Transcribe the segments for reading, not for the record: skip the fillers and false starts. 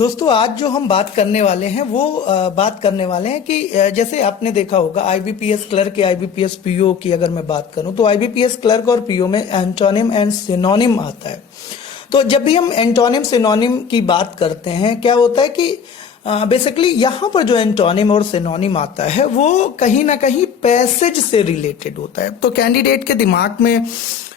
दोस्तों आज जो हम बात करने वाले हैं वो बात करने वाले हैं कि जैसे आपने देखा होगा आईबीपीएस क्लर्क या आईबीपीएस पीओ की अगर मैं बात करूं तो आईबीपीएस क्लर्क और पीओ में एंटोनिम एंड सिनोनिम आता है। तो जब भी हम एंटोनिम सिनोनिम की बात करते हैं क्या होता है कि बेसिकली यहाँ पर जो एंटोनिम और सिनोनिम आता है वो कहीं ना कहीं पैसेज से रिलेटेड होता है। तो कैंडिडेट के दिमाग में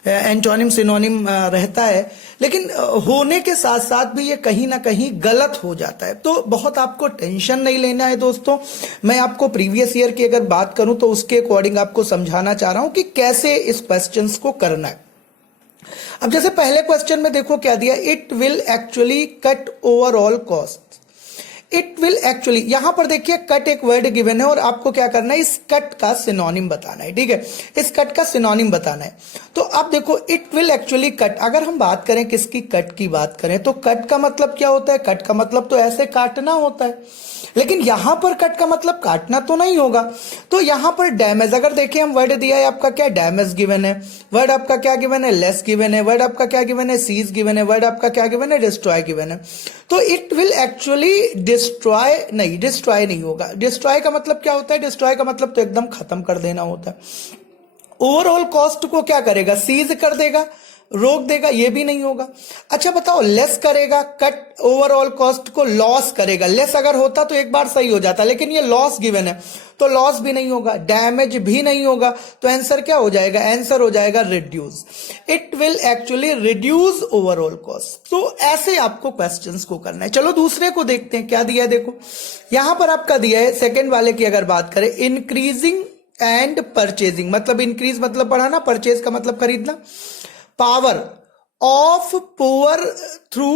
एंटोनिम सिनोनिम रहता है, लेकिन होने के साथ साथ भी ये कहीं ना कहीं गलत हो जाता है। तो बहुत आपको टेंशन नहीं लेना है दोस्तों। मैं आपको प्रीवियस ईयर की अगर बात करूं तो उसके अकॉर्डिंग आपको समझाना चाह रहा हूं कि कैसे इस क्वेश्चंस को करना है। अब जैसे पहले क्वेश्चन में देखो क्या दिया, it will actually cut overall cost. It will actually, यहां पर देखिए कट एक वर्ड गिवन है और आपको क्या करना है, इस कट का सिनोनिम बताना है। ठीक है, इस कट का सिनोनिम बताना है। तो अब देखो इट विल एक्चुअली कट, अगर हम बात करें किसकी, कट की बात करें तो कट का मतलब क्या होता है, कट का मतलब तो ऐसे काटना होता है, लेकिन यहां पर कट का मतलब काटना तो नहीं होगा। तो यहां पर डैमेज, अगर देखिए हम वर्ड दिया है आपका क्या, डैमेज गिवन है, वर्ड आपका क्या गिवन है, लेस गिवन है, वर्ड आपका क्या गिवन है, सीज गिवन है, वर्ड आपका क्या गिवन है, डिस्ट्रॉय गिवन है। तो इट विल एक्चुअली डिस्ट्रॉय नहीं होगा। डिस्ट्रॉय का मतलब क्या होता है, डिस्ट्रॉय का मतलब तो एकदम खत्म कर देना होता है। ओवरऑल कॉस्ट को क्या करेगा, सीज कर देगा, रोक देगा, ये भी नहीं होगा। अच्छा बताओ, लेस करेगा, कट ओवरऑल कॉस्ट को लॉस करेगा। लेस अगर होता तो एक बार सही हो जाता, लेकिन ये लॉस गिवन है तो लॉस भी नहीं होगा, डैमेज भी नहीं होगा। तो आंसर क्या हो जाएगा, आंसर हो जाएगा reduce. It will actually reduce overall cost. तो ऐसे आपको क्वेश्चंस को करना है। चलो दूसरे को देखते हैं क्या दिया है। देखो यहां पर आपका दिया है सेकेंड वाले की अगर बात करें, इंक्रीजिंग एंड परचेजिंग, मतलब इंक्रीज मतलब बढ़ाना, परचेज का मतलब खरीदना, power of poor through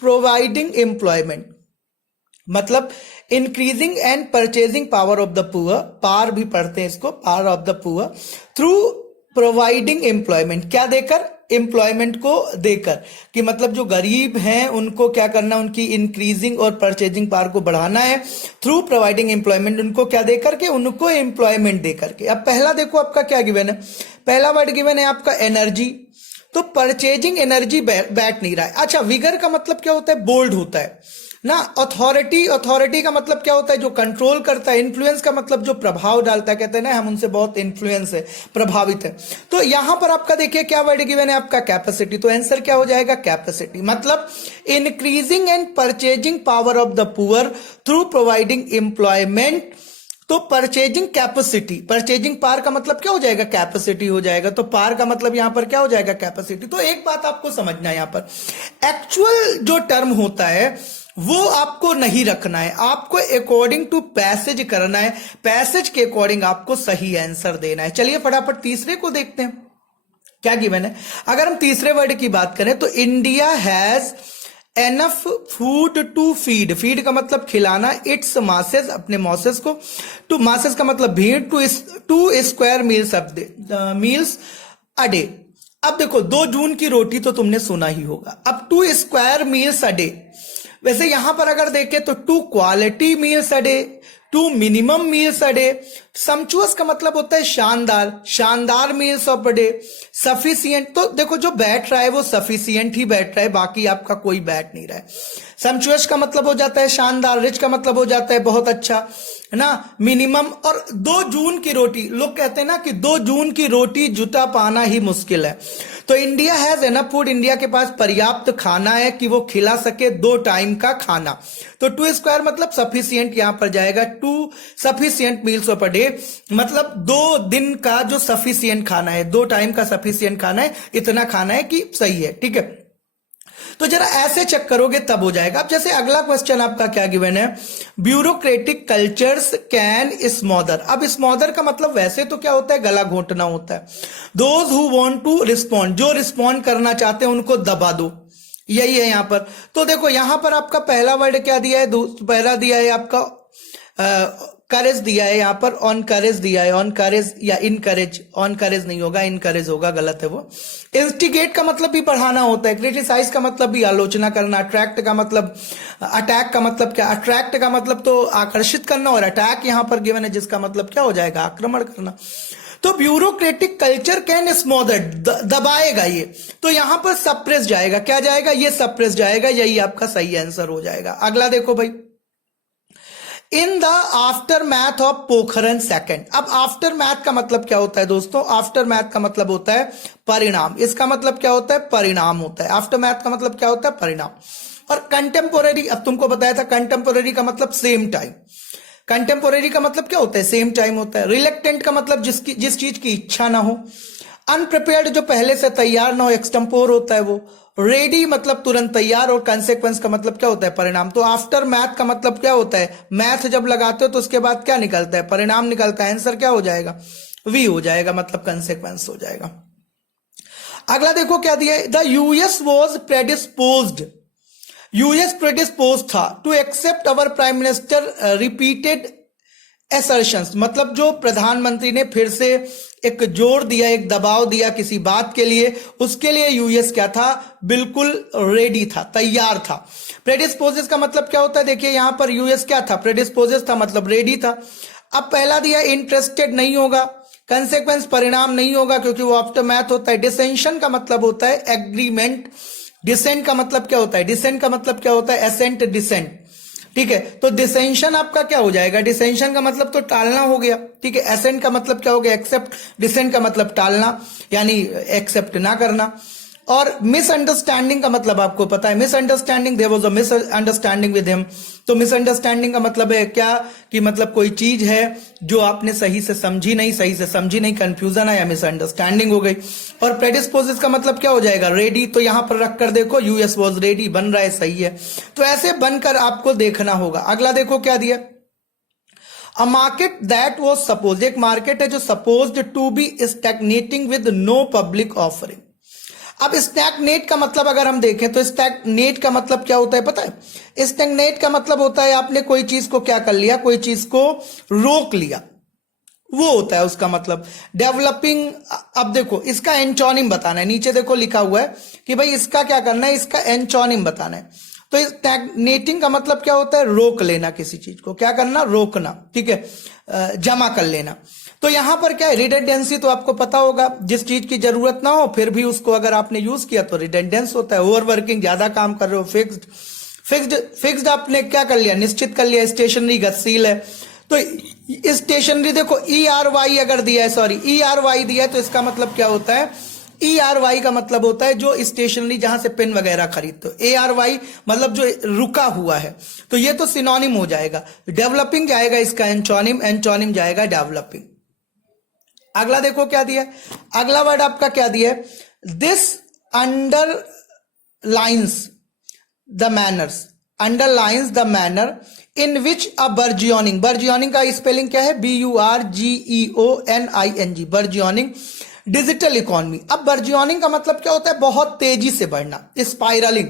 providing employment, मतलब increasing and purchasing power of the poor, पार भी पढ़ते हैं इसको, power of the poor through providing employment, क्या देकर, एम्प्लॉयमेंट को देकर, कि मतलब जो गरीब हैं उनको क्या करना, उनकी इंक्रीजिंग और परचेजिंग पावर को बढ़ाना है थ्रू प्रोवाइडिंग एम्प्लॉयमेंट, उनको क्या देकर के, उनको एम्प्लॉयमेंट देकर के। अब पहला देखो आपका क्या गिवन है, पहला वर्ड गिवन है आपका एनर्जी, तो परचेजिंग एनर्जी बैठ नहीं रहा है। अच्छा, विगर का मतलब क्या होता है, बोल्ड होता है ना। अथॉरिटी, अथॉरिटी का मतलब क्या होता है, जो कंट्रोल करता है। इन्फ्लुएंस का मतलब जो प्रभाव डालता है, कहते हैं ना हम उनसे बहुत इन्फ्लुएंस है, प्रभावित है। तो यहां पर आपका देखिए क्या वर्ड गिवन है आपका, कैपेसिटी। तो आंसर क्या हो जाएगा, कैपेसिटी, मतलब increasing and purchasing power of the poor through providing employment. तो परचेजिंग कैपेसिटी, परचेजिंग पावर का मतलब क्या हो जाएगा, कैपेसिटी हो जाएगा। तो पावर का मतलब यहां पर क्या हो जाएगा, कैपेसिटी। तो एक बात आपको समझना है, यहां पर एक्चुअल जो टर्म होता है वो आपको नहीं रखना है, आपको अकॉर्डिंग टू पैसेज करना है, पैसेज के अकॉर्डिंग आपको सही आंसर देना है। चलिए फटाफट तीसरे को देखते हैं क्या गिवन है। अगर हम तीसरे वर्ड की बात करें तो India has enough food to feed, feed का मतलब खिलाना, इट्स मासेस, अपने मासेस को, टू मासेस का मतलब भीड़, two square meals a day. अब देखो 2 जून की रोटी तो तुमने सुना ही होगा। अब 2 स्क्वायर मील्स अ डे, वैसे यहां पर अगर देखें तो 2 quality meals a day, 2 minimum meals a day. Sumptuous का मतलब होता है शानदार, शानदार meals of a day. Sufficient, तो देखो जो बैठ रहा है वो सफिशियंट ही बैठ रहा है, बाकी आपका कोई बैठ नहीं रहा है। सम्चुअस का मतलब हो जाता है शानदार, रिच का मतलब हो जाता है बहुत अच्छा, है ना, मिनिमम। और 2 जून की रोटी, लोग कहते हैं ना कि 2 जून की रोटी जुटा पाना ही मुश्किल है। तो India has enough food, India के पास पर्याप्त खाना है कि वो खिला सके 2 टाइम का खाना। तो 2 स्क्वायर मतलब सफिशियंट यहां पर जाएगा, 2 sufficient meals of a day, मतलब 2 दिन का जो सफिशियंट खाना है, 2 टाइम का सफिशियंट खाना है, इतना खाना है कि सही है। ठीक है, तो जरा ऐसे चेक करोगे तब हो जाएगा। अब जैसे अगला क्वेश्चन आपका क्या गिवन है, ब्यूरोक्रेटिक कल्चर्स कैन स्मॉदर। अब स्मॉदर का मतलब वैसे तो क्या होता है, गला घोंटना होता है। Those who want to respond, जो रिस्पॉन्ड करना चाहते हैं उनको दबा दो, यही है यहां पर। तो देखो यहां पर आपका पहला वर्ड क्या दिया है, पहला दिया है आपका करेज दिया है, यहां पर ऑन करेज दिया है, ऑन करेज या इनकरेज, ऑन करेज नहीं होगा, इनकरेज होगा, गलत है वो। इंस्टिगेट का मतलब भी बढ़ाना होता है, क्रिटिसाइज का मतलब भी आलोचना करना, अट्रैक्ट का मतलब, अटैक का मतलब क्या, अट्रैक्ट का मतलब तो आकर्षित करना, और अटैक यहां पर गिवन है जिसका मतलब क्या हो जाएगा, आक्रमण करना। तो ब्यूरोक्रेटिक कल्चर कैन स्मॉदर, दबाएगा ये, तो यहां पर सप्रेस जाएगा, क्या जाएगा, ये सप्रेस जाएगा, यही आपका सही आंसर हो जाएगा। अगला देखो भाई, in the after math of Pokhran second. अब आफ्टर मैथ का मतलब क्या होता है दोस्तों, आफ्टर मैथ का मतलब होता है परिणाम, इसका मतलब क्या होता है, परिणाम होता है। आफ्टर मैथ का मतलब क्या होता है, परिणाम। और कंटेम्पोररी, अब तुमको बताया था कंटेम्पोररी का मतलब सेम टाइम, कंटेम्पोररी का मतलब क्या होता है, सेम टाइम होता है। रिलेक्टेंट का मतलब जिस चीज की इच्छा ना हो। अनप्रिपेयर्ड जो पहले से तैयार ना हो, एक्सटेम्पोर होता है वो। रेडी मतलब तुरंत तैयार, और कंसेक्वेंस का मतलब क्या होता है, परिणाम। तो आफ्टर मैथ का मतलब क्या होता है, मैथ जब लगाते हो तो उसके बाद क्या निकलता है, परिणाम निकलता है। आंसर क्या हो जाएगा, वी हो जाएगा, मतलब कंसेक्वेंस हो जाएगा। अगला देखो क्या दिया है, the US was predisposed, US predispose था to accept our prime minister repeated assertions, मतलब जो प्रधानमंत्री ने फिर से एक जोर दिया, एक दबाव दिया किसी बात के लिए, उसके लिए यूएस क्या था, बिल्कुल रेडी था, तैयार था। प्रेडिस्पोजेस का मतलब क्या होता है, देखिए यहां पर यूएस क्या था, प्रेडिस्पोजेस था, मतलब रेडी था। अब पहला दिया इंटरेस्टेड नहीं होगा, कंसेक्वेंस परिणाम नहीं होगा क्योंकि वो आफ्टर मैथ होता है। डिसेंशन का मतलब होता है एग्रीमेंट, डिसेंट का मतलब क्या होता है, डिसेंट का मतलब क्या होता है, एसेंट डिसेंट, ठीक है। तो डिसेंशन आपका क्या हो जाएगा, डिसेंशन का मतलब तो टालना हो गया, ठीक है। एसेंट का मतलब क्या हो गया, एक्सेप्ट, डिसेंट का मतलब टालना यानी एक्सेप्ट ना करना। और मिसअंडरस्टैंडिंग का मतलब आपको पता है, misunderstanding, there was a misunderstanding with him. तो मिसअंडरस्टैंडिंग का मतलब है क्या, कि मतलब कोई चीज है जो आपने सही से समझी नहीं, कंफ्यूजन है या मिसअंडरस्टैंडिंग हो गई। और प्रेडिस्पोजेस का मतलब क्या हो जाएगा, रेडी। तो यहां पर रख कर देखो, यूएस वाज रेडी, बन रहा है, सही है। तो ऐसे बनकर आपको देखना होगा। अगला देखो क्या दिया, a market that was suppose, एक मार्केट है जो supposed to be stagnating with no public offering. अब स्टैग्नेट का मतलब अगर हम देखें तो स्टैग्नेट का मतलब क्या होता है पता है, स्टैग्नेट का मतलब होता है आपने कोई चीज को क्या कर लिया, कोई चीज को रोक लिया, वो होता है उसका मतलब। डेवलपिंग, अब देखो इसका एंटोनिम बताना है, नीचे देखो लिखा हुआ है कि भाई इसका क्या करना है, इसका एंटोनिम बताना है। तो स्टैग्नेटिंग का मतलब क्या होता है, रोक लेना, किसी चीज को क्या करना, रोकना, ठीक है, जमा कर लेना। तो यहां पर क्या है, रिडेंडेंसी, तो आपको पता होगा जिस चीज की जरूरत ना हो फिर भी उसको अगर आपने यूज किया तो रिडेंडेंस होता है। ओवरवर्किंग, ज्यादा काम कर रहे हो, फिक्स्ड आपने क्या कर लिया, निश्चित कर लिया। स्टेशनरी गतिशील है, तो स्टेशनरी देखो ERY अगर दिया है, सॉरी ERY दिया है, तो इसका मतलब क्या होता है, ERY का मतलब होता है जो स्टेशनरी, जहां से पेन वगैरह खरीदते हो। ARY मतलब जो रुका हुआ है, तो ये तो सिनोनिम हो जाएगा। डेवलपिंग जाएगा इसका एंटोनिम, एंटोनिम जाएगा डेवलपिंग। अगला देखो क्या दिया है, अगला वर्ड आपका क्या दिया है, this underlines the manners, underlines the manner in which a burgeoning, burgeoning का स्पेलिंग क्या है, BURGEONING, बर्जियोनिंग डिजिटल इकोनॉमी। अब बर्जियोनिंग का मतलब क्या होता है, बहुत तेजी से बढ़ना, स्पाइरलिंग,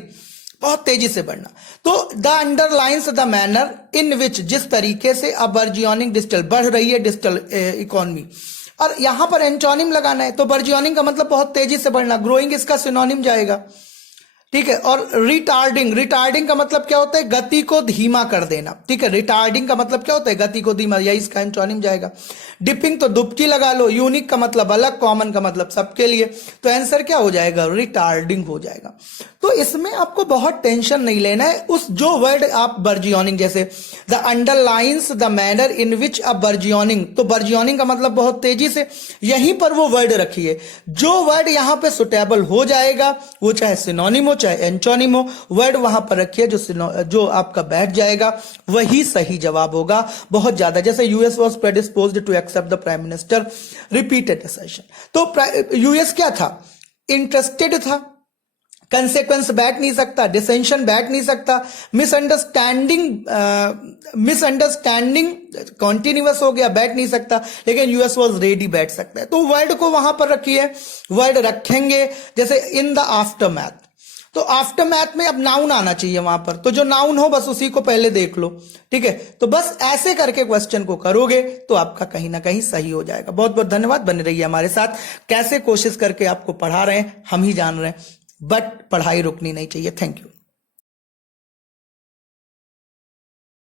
बहुत तेजी से बढ़ना। तो the underlines the manner in which, जिस तरीके से अब बर्जियोनिंग डिजिटल बढ़ रही है, डिजिटल इकोनॉमी। और यहां पर एंटोनिम लगाना है, तो बर्जियोनिंग का मतलब बहुत तेजी से बढ़ना, ग्रोइंग इसका सिनोनिम जाएगा, ठीक है। और रिटार्डिंग, रिटार्डिंग का मतलब क्या होता है, गति को धीमा कर देना, ठीक है। रिटार्डिंग का मतलब क्या होता है, गति को धीमा, यही इसका एंटोनिम जाएगा। डिपिंग तो डुबकी लगा लो, यूनिक का मतलब अलग, कॉमन का मतलब सबके लिए, तो आंसर क्या हो जाएगा, रिटार्डिंग हो जाएगा। तो इसमें आपको बहुत टेंशन नहीं लेना है, उस जो वर्ड आप बर्जियोनिंग, जैसे the underlines the manner in which a burgeoning, तो बर्जियोनिंग का मतलब बहुत तेजी से, यहीं पर वो वर्ड रखिए, जो वर्ड यहां पे सुटेबल हो जाएगा, वो चाहे सिनोनिम हो चाहे एंटोनिम हो, वर्ड वहां पर रखिए जो आपका बैठ जाएगा वही सही जवाब होगा। बहुत ज्यादा, जैसे US was predisposed to accept the prime minister repeated accession, तो यूएस क्या था, इंटरेस्टेड था, कंसेक्वेंस बैठ नहीं सकता, डिसेंशन बैठ नहीं सकता, मिसअंडरस्टैंडिंग कॉन्टिन्यूअस हो गया, बैठ नहीं सकता, लेकिन यूएस वाज रेडी बैठ सकता है। तो वर्ड को वहां पर रखिए, वर्ड रखेंगे जैसे इन द आफ्टरमैथ, तो आफ्टरमैथ में अब नाउन आना चाहिए वहां पर, तो जो नाउन हो बस उसी को पहले देख लो, ठीक है। तो बस ऐसे करके क्वेश्चन को करोगे तो आपका कहीं ना कहीं सही हो जाएगा। बहुत बहुत धन्यवाद, बने रहिए हमारे साथ। कैसे कोशिश करके आपको पढ़ा रहे हैं हम ही जान रहे हैं, बट पढ़ाई रुकनी नहीं चाहिए। Thank you.